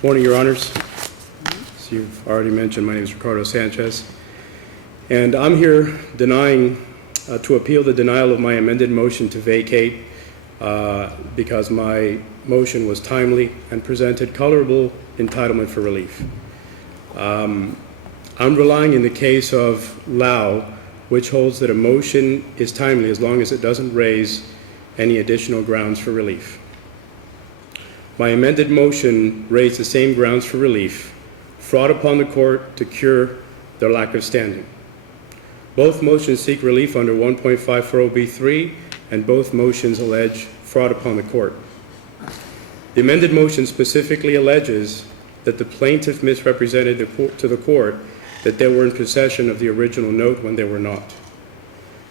Morning, Your Honors. As you've already mentioned, my name is Ricardo Sanchez, and I'm here to appeal the denial of my amended motion to vacate because my motion was timely and presented colorable entitlement for relief. I'm relying in the case of Law, which holds that a motion is timely as long as it doesn't raise any additional grounds for relief. My amended motion raised the same grounds for relief, fraud upon the court to cure their lack of standing. Both motions seek relief under 1.540B3, and both motions allege fraud upon the court. The amended motion specifically alleges that the plaintiff misrepresented to the court that they were in possession of the original note when they were not.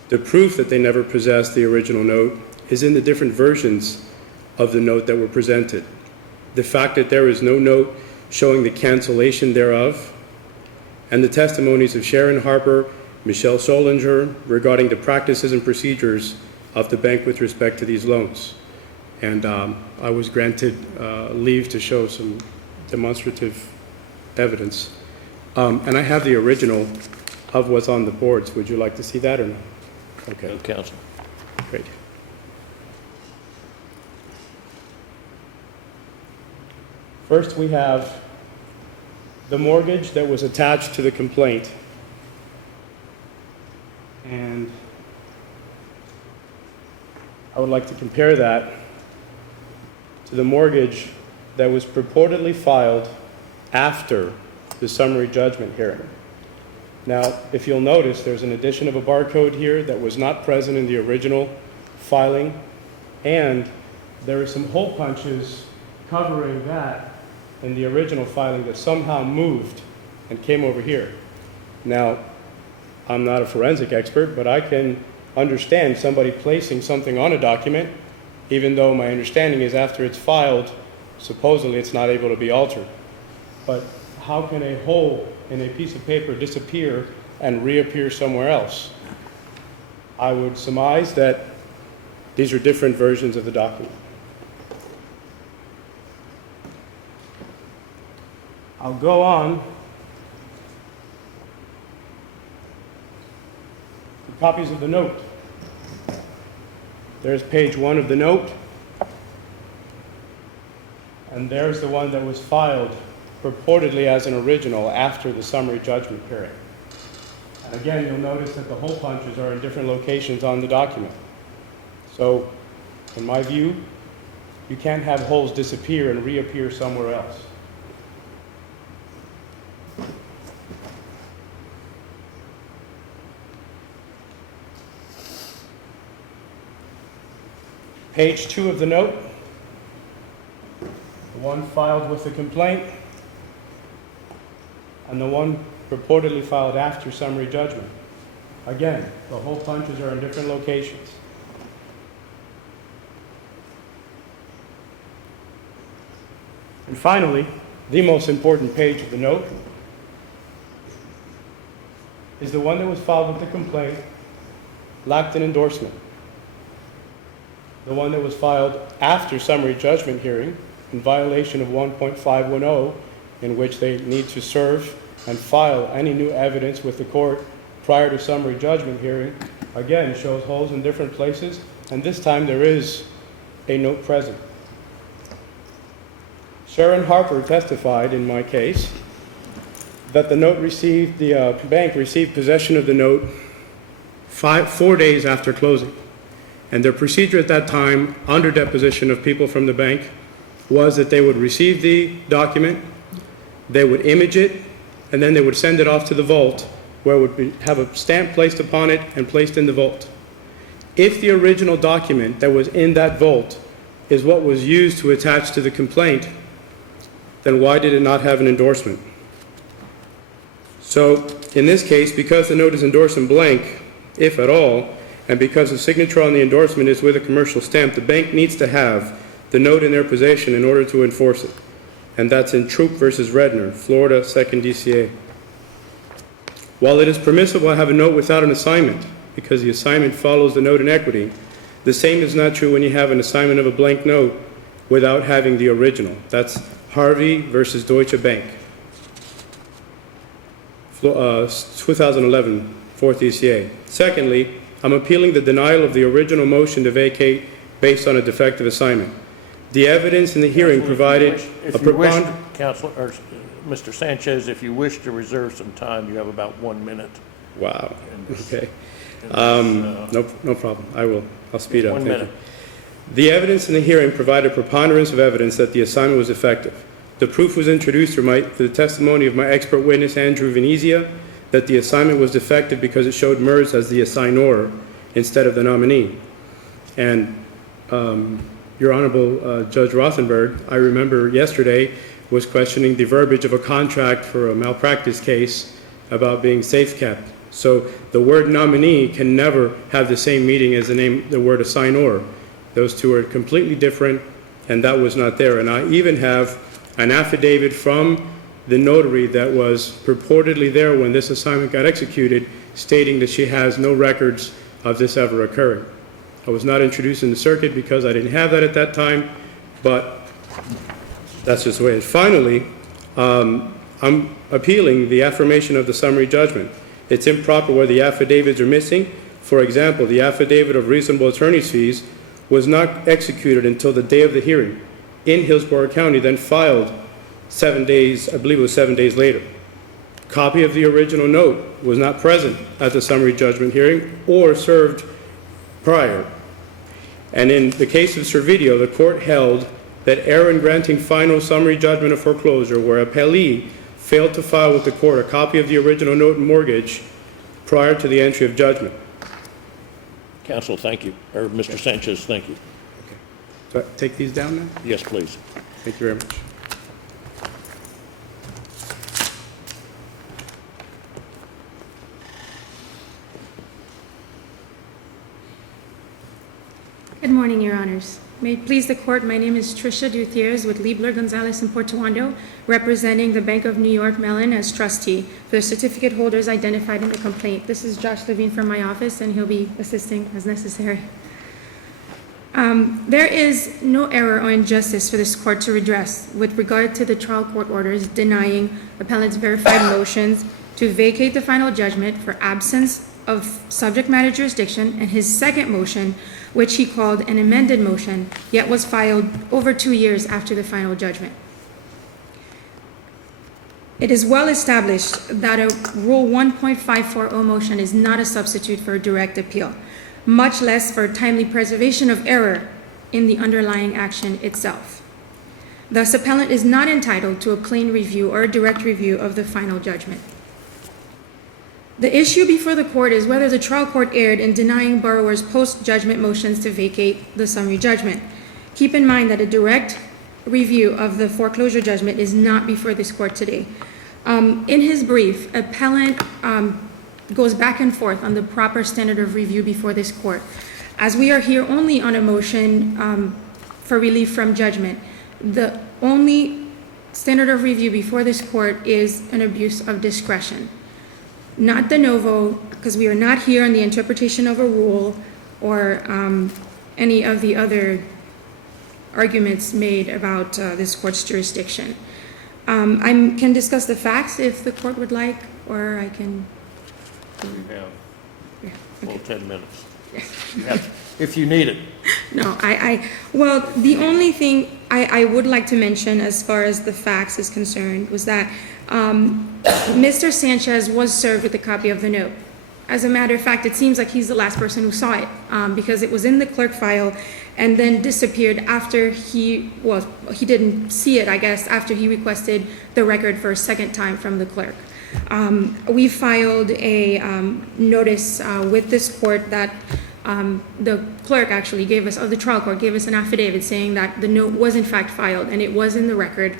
The proof that they never possessed the original note is in the different versions of the note that were presented. The fact that there is no note showing the cancellation thereof, and the testimonies of Sharon Harper, Michelle Sjolander regarding the practices and procedures of the bank with respect to these loans. And I was granted leave to show some demonstrative evidence. And I have the original of what's on the boards. Would you like to see that or no? Okay. No, counsel. Great. First, we have the mortgage that was attached to the complaint. And I would like to compare that to the mortgage that was purportedly filed after the summary judgment hearing. Now, if you'll notice, there's an addition of a barcode here that was not present in the original filing, and there are some hole punches covering that in the original filing that somehow moved and came over here. Now, I'm not a forensic expert, but I can understand somebody placing something on a document, even though my understanding is after it's filed, supposedly it's not able to be altered. But how can a hole in a piece of paper disappear and reappear somewhere else? I would surmise that these are different versions of the document. I'll go on to copies of the note. There's page 1 of the note, and there's the one that was filed purportedly as an original after the summary judgment hearing. And again, you'll notice that the hole punches are in different locations on the document. So, in my view, you can't have holes disappear and reappear somewhere else. Page 2 of the note, the one filed with the complaint, and the one purportedly filed after summary judgment. Again, the hole punches are in different locations. And finally, the most important page of the note is the one that was filed with the complaint, lacked an endorsement. The one that was filed after summary judgment hearing in violation of 1.510, in which they need to serve and file any new evidence with the court prior to summary judgment hearing, again shows holes in different places, and this time there is a note present. Sharon Harper testified in my case that the bank received possession of the note 4 days after closing. And their procedure at that time, under deposition of people from the bank, was that they would receive the document, they would image it, and then they would send it off to the vault, where it would have a stamp placed upon it and placed in the vault. If the original document that was in that vault is what was used to attach to the complaint, then why did it not have an endorsement? So, in this case, because the note is endorsed in blank, if at all, and because the signature on the endorsement is with a commercial stamp, the bank needs to have the note in their possession in order to enforce it. And that's in Troop versus Weidner, Florida, 2nd DCA. While it is permissible to have a note without an assignment, because the assignment follows the note in equity, the same is not true when you have an assignment of a blank note without having the original. That's Harvey versus Deutsche Bank, 2011, 4th ECA. Secondly, I'm appealing the denial of the original motion to vacate based on a defective assignment. The evidence in the hearing provided a preponderance. Counsel, or Mr. Sanchez, if you wish to reserve some time, you have about 1 minute. Wow. Okay. No problem. I'll speed up. 1 minute. The evidence in the hearing provided preponderance of evidence that the assignment was effective. The proof was introduced through the testimony of my expert witness, Andrew Venezia, that the assignment was defective because it showed MERS as the assignor instead of the nominee. And Your Honorable Judge Rothenberg, I remember yesterday, was questioning the verbiage of a contract for a malpractice case about being safe kept. So the word nominee can never have the same meaning as the word assignor. Those two are completely different, and that was not there. And I even have an affidavit from the notary that was purportedly there when this assignment got executed, stating that she has no records of this ever occurring. I was not introduced in the circuit because I didn't have that at that time, but that's just the way it is. Finally, I'm appealing the affirmation of the summary judgment. It's improper where the affidavits are missing. For example, the affidavit of reasonable attorney's fees was not executed until the day of the hearing in Hillsborough County, then filed 7 days, I believe it was 7 days later. Copy of the original note was not present at the summary judgment hearing or served prior. And in the case of Servideo, the court held that error in granting final summary judgment of foreclosure where appellee failed to file with the court a copy of the original note and mortgage prior to the entry of judgment. Counsel, thank you. Or Mr. Sanchez, thank you. So I take these down now? Yes, please. Thank you very much. Good morning, Your Honors. May it please the Court, my name is Tricia Gutierrez with Liebler, Gonzalez, and Portuondo, representing the Bank of New York Mellon as trustee for the certificate holders identified in the complaint. This is Josh Levine from my office, and he'll be assisting as necessary. There is no error or injustice for this Court to redress with regard to the trial court orders denying appellant's verified motions to vacate the final judgment for absence of subject matter jurisdiction, and his second motion, which he called an amended motion, yet was filed over 2 years after the final judgment. It is well established that a Rule 1.540 motion is not a substitute for a direct appeal, much less for timely preservation of error in the underlying action itself. Thus, appellant is not entitled to a clean review or a direct review of the final judgment. The issue before the court is whether the trial court erred in denying borrowers' post-judgment motions to vacate the summary judgment. Keep in mind that a direct review of the foreclosure judgment is not before this court today. In his brief, appellant goes back and forth on the proper standard of review before this court. As we are here only on a motion for relief from judgment, the only standard of review before this court is an abuse of discretion. Not de novo, because we are not here on the interpretation of a rule or any of the other arguments made about this court's jurisdiction. I can discuss the facts if the court would like, or I can... You have full 10 minutes. If you need it. No, well, the only thing I would like to mention as far as the facts is concerned was that Mr. Sanchez was served with a copy of the note. As a matter of fact, it seems like he's the last person who saw it because it was in the clerk file and then disappeared after he didn't see it, I guess, after he requested the record for a second time from the clerk. We filed a notice with this court that the clerk actually gave us, or the trial court gave us an affidavit saying that the note was in fact filed and it was in the record,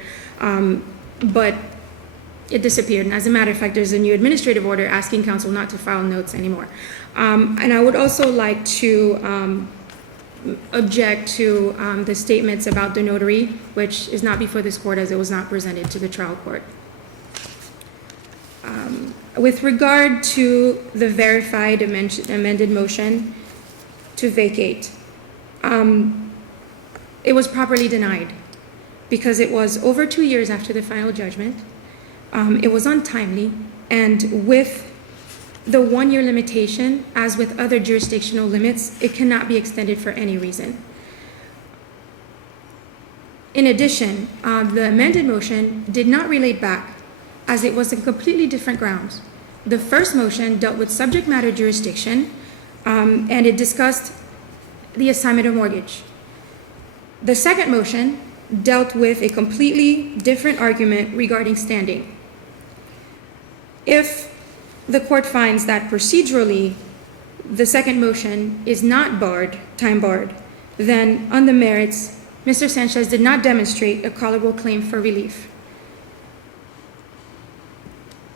but it disappeared. And as a matter of fact, there's a new administrative order asking counsel not to file notes anymore. And I would also like to object to the statements about the notary, which is not before this court as it was not presented to the trial court. With regard to the verified amended motion to vacate, it was properly denied. because it was over 2 years after the final judgment. It was untimely, and with the 1-year limitation, as with other jurisdictional limits, it cannot be extended for any reason. In addition, the amended motion did not relate back, as it was on completely different grounds. The first motion dealt with subject matter jurisdiction, and it discussed the assignment of mortgage. The second motion dealt with a completely different argument regarding standing. If the court finds that procedurally the second motion is not time barred, then on the merits, Mr. Sanchez did not demonstrate a colorable claim for relief.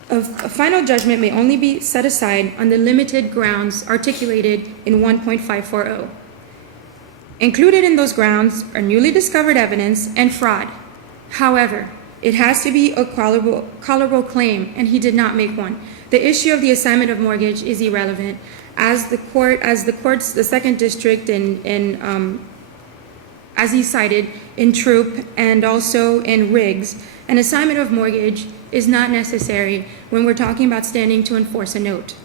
A final judgment may only be set aside on the limited grounds articulated in 1.540. Included in those grounds are newly discovered evidence and fraud. However, it has to be a colorable claim, and he did not make one. The issue of the assignment of mortgage is irrelevant, as the second district as he cited in Troop and also in Riggs, an assignment of mortgage is not necessary when we're talking about standing to enforce a note.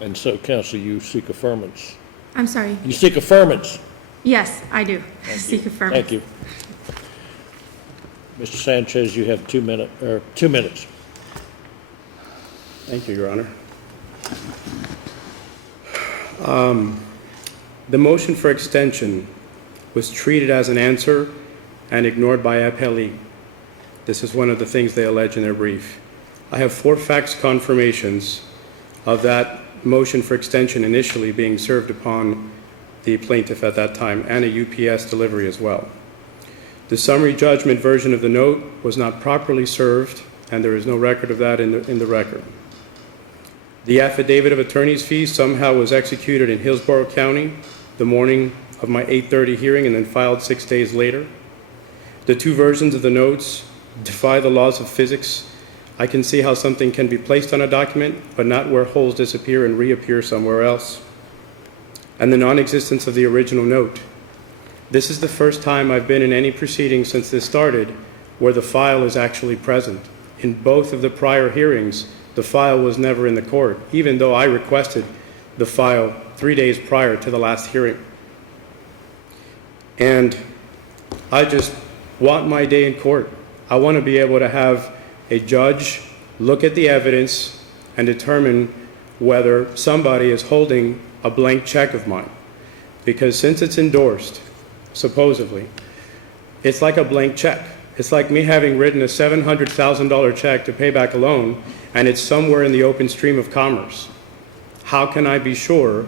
And so, counsel, you seek affirmance. I'm sorry. You seek affirmance. Yes, I do. Seek affirmance. Thank you. Mr. Sanchez, you have 2 minutes. Thank you, Your Honor. The motion for extension was treated as an answer and ignored by appellee. This is one of the things they allege in their brief. I have 4 fax confirmations of that motion for extension initially being served upon the plaintiff at that time, and a UPS delivery as well. The summary judgment version of the note was not properly served, and there is no record of that in the record. The affidavit of attorney's fees somehow was executed in Hillsborough County the morning of my 8:30 hearing and then filed 6 days later. The 2 versions of the notes defy the laws of physics. I can see how something can be placed on a document, but not where holes disappear and reappear somewhere else. And the non-existence of the original note. This is the first time I've been in any proceeding since this started where the file is actually present. In both of the prior hearings, the file was never in the court, even though I requested the file 3 days prior to the last hearing. And I just want my day in court. I want to be able to have a judge look at the evidence and determine whether somebody is holding a blank check of mine. Because since it's endorsed, supposedly, it's like a blank check. It's like me having written a $700,000 check to pay back a loan, and it's somewhere in the open stream of commerce. How can I be sure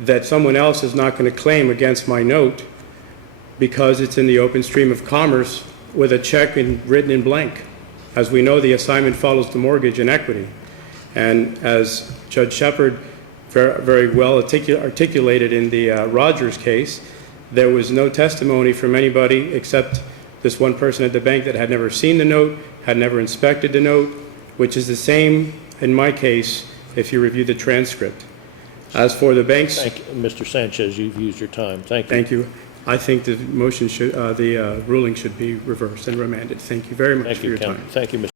that someone else is not going to claim against my note because it's in the open stream of commerce with a check written in blank? As we know, the assignment follows the mortgage in equity. And as Judge Shepard very well articulated in the Rogers case, there was no testimony from anybody except this one person at the bank that had never seen the note, had never inspected the note, which is the same in my case if you review the transcript. As for the banks... Thank you. Mr. Sanchez, you've used your time. Thank you. Thank you. I think the motion should, the ruling should be reversed and remanded. Thank you very much for your time. Thank you, Mr.